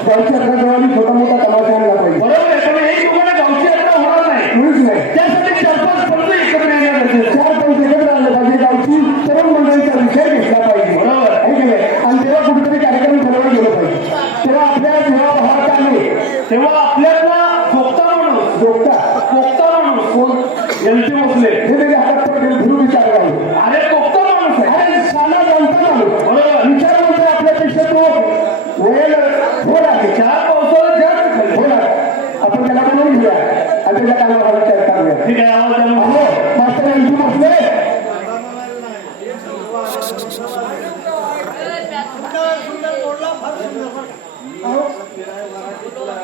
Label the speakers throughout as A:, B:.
A: छोटा मोठा तमाशा आणला पाहिजे
B: बरोबर आहे पण एक तुम्हाला गावची यात्रा होणार नाही.
A: मुळीच नाही.
B: त्यासाठी चार पाच पंच एकत्र येणं गरजेचं आहे.
A: चार पैसे एकत्र आणले पाहिजे. गावची तरुण मंडळीचा विषय घेतला पाहिजे.
B: बरोबर.
A: आहे की नाही? आणि तेव्हा कुठेतरी कार्यक्रम ठरवला गेला पाहिजे. तेव्हा आपल्या जेव्हा आले
B: तेव्हा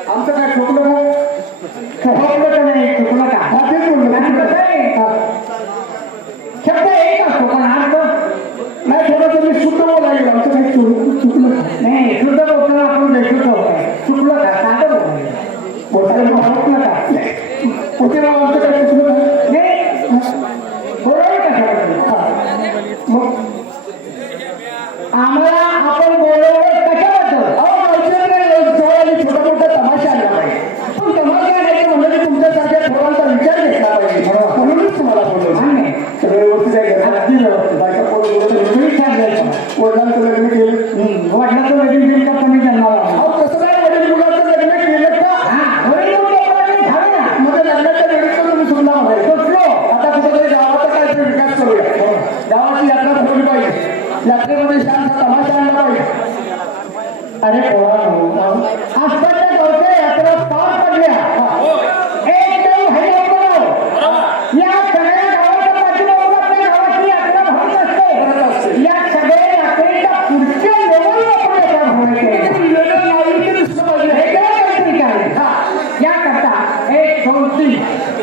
A: आमचं काय चुकलं नाही चुकलं का हा. तेच शब्द एक असतो पण अर्थ नाही थोडं तुम्ही शुद्ध बोलायला आमचं काही चुक- चुकलं का? नाही शुद्ध बोलताना आपण चुकलं का साधं बोलायला बोलताना होत नका कुठे राव आमचं काही चुकलं का? नाही बरोबर का सगळं? मग आम्हाला आपण बोलवलं कशाबद्दल अहो गावच्याकडे जवळ छोटा मोठा तमाशा आणला पाहिजे पण तमाशा आणायचं म्हणलं की तुमच्यासारख्या थोरांचा विचार घेतला पाहिजे म्हणूनच तुम्हाला बोलवलं नाही सगळं व्यवस्थित आहे का? अगदी व्यवस्थित बायका पोरं बोलत होती, तुम्ही विचार द्यायचा वडिलांचं लग्न केलं वडिलांचं लग्न केलं का तुम्ही जन्माला आला? अहो कसं काय वडील मुलाचं लग्न केलं का हा वडील मुलाचं लग्न झालं ना मग त्या लग्नाच्या वेळेस तर तुम्ही सुद्धा म्हणायचं सुटलो आता कुठेतरी गावाचा काहीतरी विकास करूया गावाची यात्रा ठरवली पाहिजे यात्रेमध्ये शांत तमाशा आणला पाहिजे अरे पोरांनो, आजकालच्या गावच्या यात्रा पार पडल्या एकदम हैराण बनाव. या सगळ्या गावाच्या पाठीमागं आपल्या गावाची यात्रा भरत असते या सगळ्या यात्रेच्या पुढच्या लेवलला आपण यात्रा भरवायची. हे काय काहीतरी काय? हा. याकरता एक दोन तीन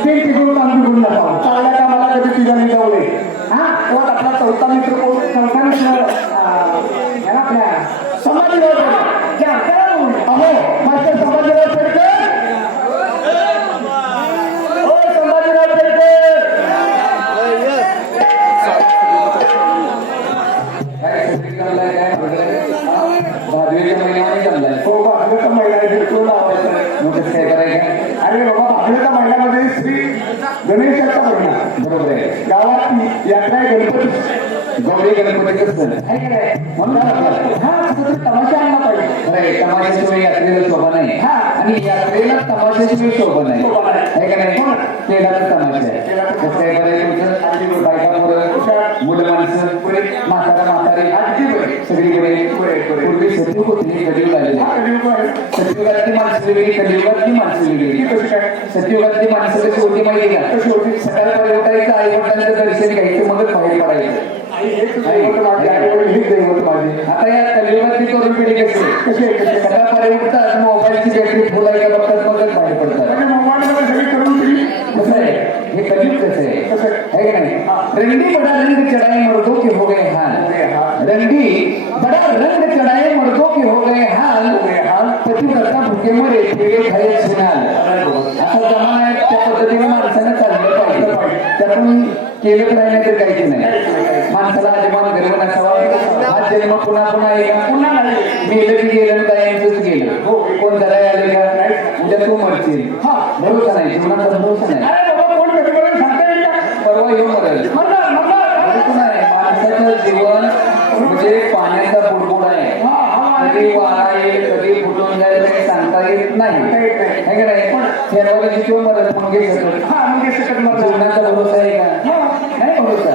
A: तीन तिकडून आम्ही घेऊन जातो चांगल्या कामाला कधी तिघांनी जाऊ हा तेव्हा आपला चौथा मित्र कोण चौथा मित्र अं, याला आपल्या संभाजीराव पेडकर. या, चला मग. अहो मास्टर संभाजीराव पेडकर हो संभाजीराव पेडकर
C: जमलाय
A: हो
C: काय करायचं?
A: अरे बाबा भागवत महिन्यामध्ये श्री गणेशाचा महिना
C: बरोबर आहे.
A: गावात यात्रा गणपती.
C: गौरी गणपतीचं सण
A: आहे की नाही?
C: म्हणून
A: हा कुठेतरी तमाशा आणला पाहिजे.
C: खरं आहे तमाशाशिवाय यात्रेला शोभा नाही.
A: हा.
C: आणि यात्रेला तमाशाशिवाय शोभा नाही.
A: शोभा नाही.
C: आहे का नाही? केला तमाशा आहे
A: केला तर
C: कसं आहे बरं आहे तुमचं बायका पोरं मुलं माणसं पुढे म्हातारा म्हातारे. सगळीकडे
A: बरे.
C: पूर्वी सतीव होती कलियुग लागलेली
A: कलियुग आहे.
C: सत्ययुगातली माणसं वेगळी कलियुगातली माणसं वेगळी सत्ययुगातली माणसं कशी होती माहिती का
A: कशी होती?
C: उठायचं आई वडिलांचं दर्शन घ्यायचं मग बाहेर पडायचं आता या कलियुगातली तरुण पिढी कशी आहे?
A: कशी आहे कशी आहे?
C: सकाळी उठतात मोबाईलची बॅटरी फुल आहे का बघतात मगच बाहेर पडतात कसं आहे हे कलियुग कसं आहे? है का नाही रंडी केलं राहिलं तर काहीच नाही. माणसाला अजिबात गर्व नसावा हा जन्म पुन्हा पुन्हा येईल पुन्हा नाही. गेलं की गेलं आणि कायमचंच गेलं. हो कोण जरा आले का? नाही उद्या तू मरशील. हा भरोसा नाही जीवनाचा भरोसा नाही. परवा येऊन मरेल. माणसाचं जीवन म्हणजे पाण्याचा बुडबुड आहे. कधी वारा येईल कधी फुटून जाईल काही सांगता येत नाही. है का नाही? पण ठरवलं की मदत मागे शकत
A: सकट माझं
C: जीवनाचा भरोसा आहे का? नाही भरोसा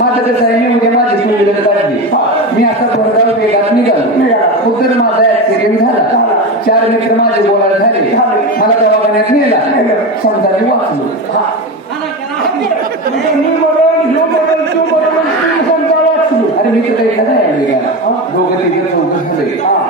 C: माझं कसं आहे मी उद्या माझी टू व्हीलर काढली. मी आता भरगाव वेगात निघालो.
A: निघाला.
C: उतर माझा ऍक्सिडेंट झाला. चार मित्र माझे बोलायला झाले. मला दवाखान्यात नेला. वाचलो. अरे मी तर काही दोघं तिघं चौघं झाले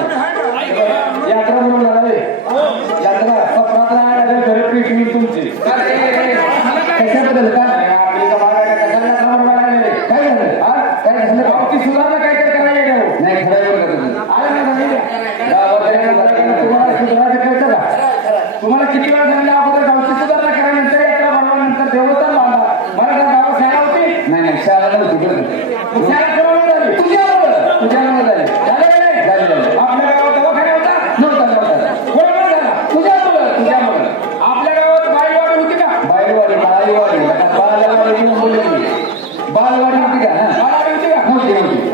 B: கிடையாது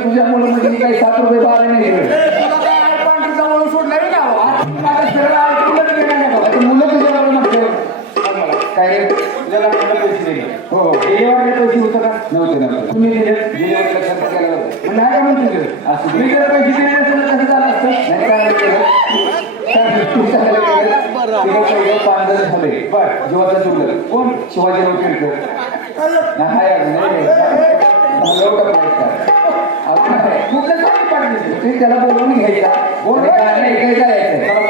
C: तुझ्या मुलं म्हणजे काही सात रुपये बारे नाही
B: तुम्ही नाही
C: असं
B: झालं असतं?
C: नाही काय पांढर कोण? शिवाजीराव केळकर. ती त्याला बोलवून घ्यायचा
B: बोलवून
C: घ्यायचा